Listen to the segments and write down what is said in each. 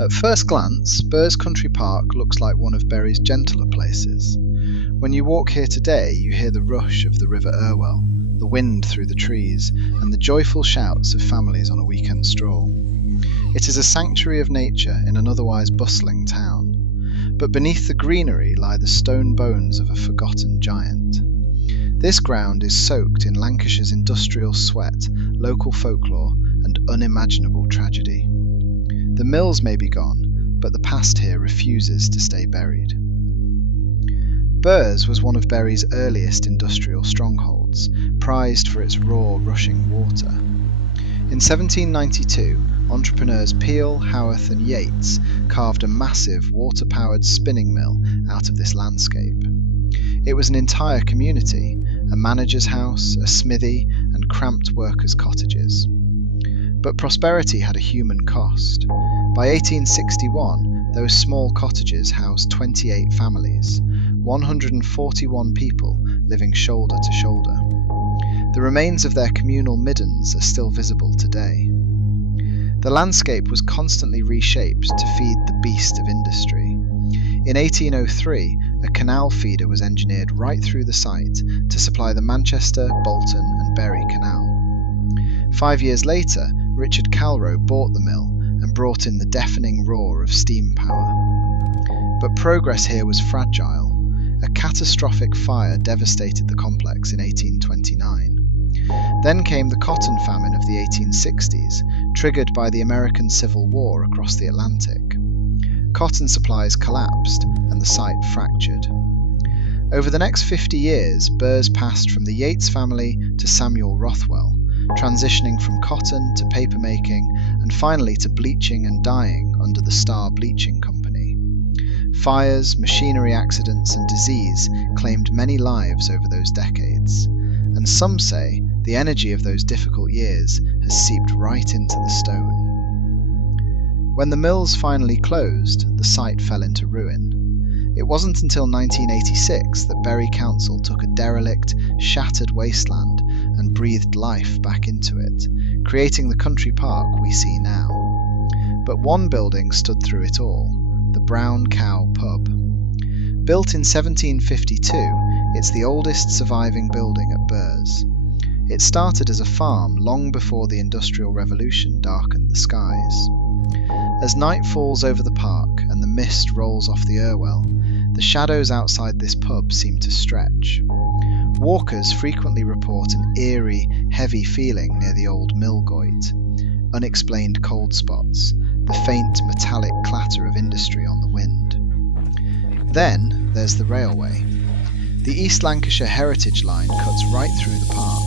At first glance, Burrs Country Park looks like one of Bury's gentler places. When you walk here today, you hear the rush of the River Irwell, the wind through the trees, and the joyful shouts of families on a weekend stroll. It is a sanctuary of nature in an otherwise bustling town, but beneath the greenery lie the stone bones of a forgotten giant. This ground is soaked in Lancashire's industrial sweat, local folklore, and unimaginable tragedy. The mills may be gone, but the past here refuses to stay buried. Burrs was one of Bury's earliest industrial strongholds, prized for its raw, rushing water. In 1792, entrepreneurs Peel, Howarth and Yates carved a massive water-powered spinning mill out of this landscape. It was an entire community, a manager's house, a smithy, and cramped workers' cottages. But prosperity had a human cost. By 1861, those small cottages housed 28 families, 141 people living shoulder to shoulder. The remains of their communal middens are still visible today. The landscape was constantly reshaped to feed the beast of industry. In 1803, a canal feeder was engineered right through the site to supply the Manchester, Bolton and Bury Canal. 5 years later, Richard Calrow bought the mill and brought in the deafening roar of steam power. But progress here was fragile. A catastrophic fire devastated the complex in 1829. Then came the cotton famine of the 1860s, triggered by the American Civil War across the Atlantic. Cotton supplies collapsed and the site fractured. Over the next 50 years, Burrs passed from the Yates family to Samuel Rothwell, transitioning from cotton to papermaking and finally to bleaching and dyeing under the Star Bleaching Company. Fires, machinery accidents and disease claimed many lives over those decades, and some say the energy of those difficult years has seeped right into the stone. When the mills finally closed, the site fell into ruin. It wasn't until 1986 that Bury Council took a derelict, shattered wasteland and breathed life back into it, creating the country park we see now. But one building stood through it all, the Brown Cow Pub. Built in 1752, it's the oldest surviving building at Burrs. It started as a farm long before the Industrial Revolution darkened the skies. As night falls over the park and the mist rolls off the Irwell, the shadows outside this pub seem to stretch. Walkers frequently report an eerie, heavy feeling near the old mill goit, unexplained cold spots, the faint metallic clatter of industry on the wind. Then there's the railway. The East Lancashire Heritage Line cuts right through the park.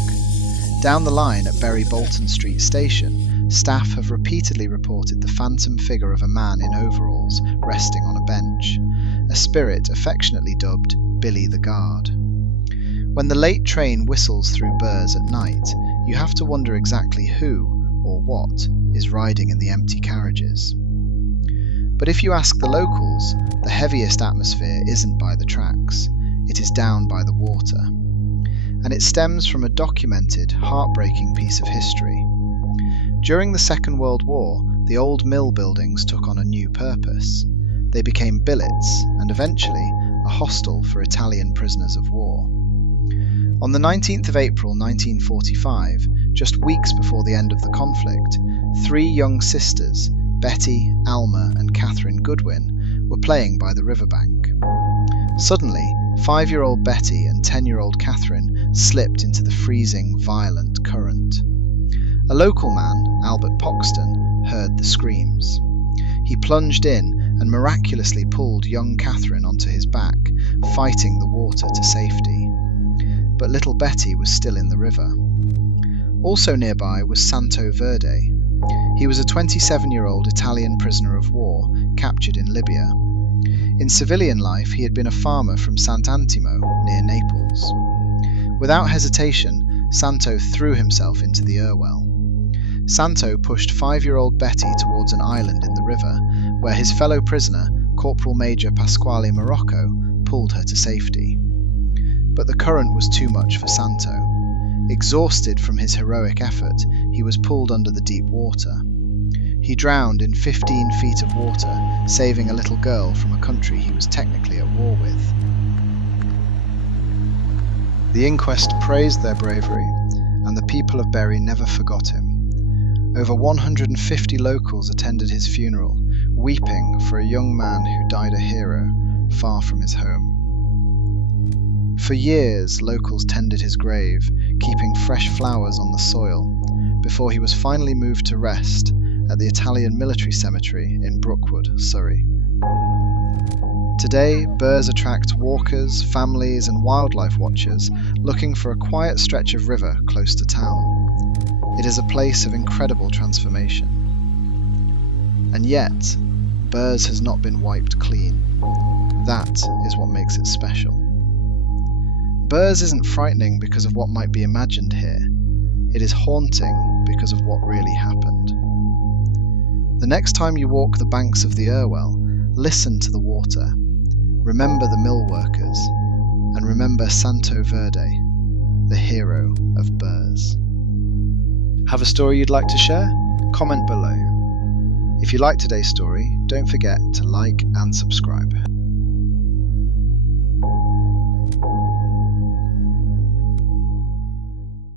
Down the line at Bury Bolton Street Station, staff have repeatedly reported the phantom figure of a man in overalls resting on a bench, a spirit affectionately dubbed Billy the Guard. When the late train whistles through Burrs at night, you have to wonder exactly who or what is riding in the empty carriages. But if you ask the locals, the heaviest atmosphere isn't by the tracks, it is down by the water. And it stems from a documented, heartbreaking piece of history. During the Second World War, the old mill buildings took on a new purpose. They became billets and eventually a hostel for Italian prisoners of war. On the 19th of April 1945, just weeks before the end of the conflict, 3 young sisters, Betty, Alma and Catherine Goodwin, were playing by the riverbank. Suddenly, 5-year-old Betty and 10-year-old Catherine slipped into the freezing, violent current. A local man, Albert Poxton, heard the screams. He plunged in and miraculously pulled young Catherine onto his back, fighting the water to safety. But little Betty was still in the river. Also nearby was Santo Verde. He was a 27-year-old Italian prisoner of war captured in Libya. In civilian life, he had been a farmer from Sant'Antimo, near Naples. Without hesitation, Santo threw himself into the Irwell. Santo pushed 5-year-old Betty towards an island in the river, where his fellow prisoner, Corporal Major Pasquale Morocco, pulled her to safety. But the current was too much for Santo. Exhausted from his heroic effort, he was pulled under the deep water. He drowned in 15 feet of water, saving a little girl from a country he was technically at war with. The inquest praised their bravery, and the people of Bury never forgot him. Over 150 locals attended his funeral, weeping for a young man who died a hero, far from his home. For years, locals tended his grave, keeping fresh flowers on the soil, before he was finally moved to rest at the Italian military cemetery in Brookwood, Surrey. Today, Burrs attracts walkers, families and wildlife watchers looking for a quiet stretch of river close to town. It is a place of incredible transformation. And yet, Burrs has not been wiped clean. That is what makes it special. Burrs isn't frightening because of what might be imagined here. It is haunting because of what really happened. The next time you walk the banks of the Irwell, listen to the water, remember the mill workers, and remember Santo Verde, the hero of Burrs. Have a story you'd like to share? Comment below. If you liked today's story, don't forget to like and subscribe.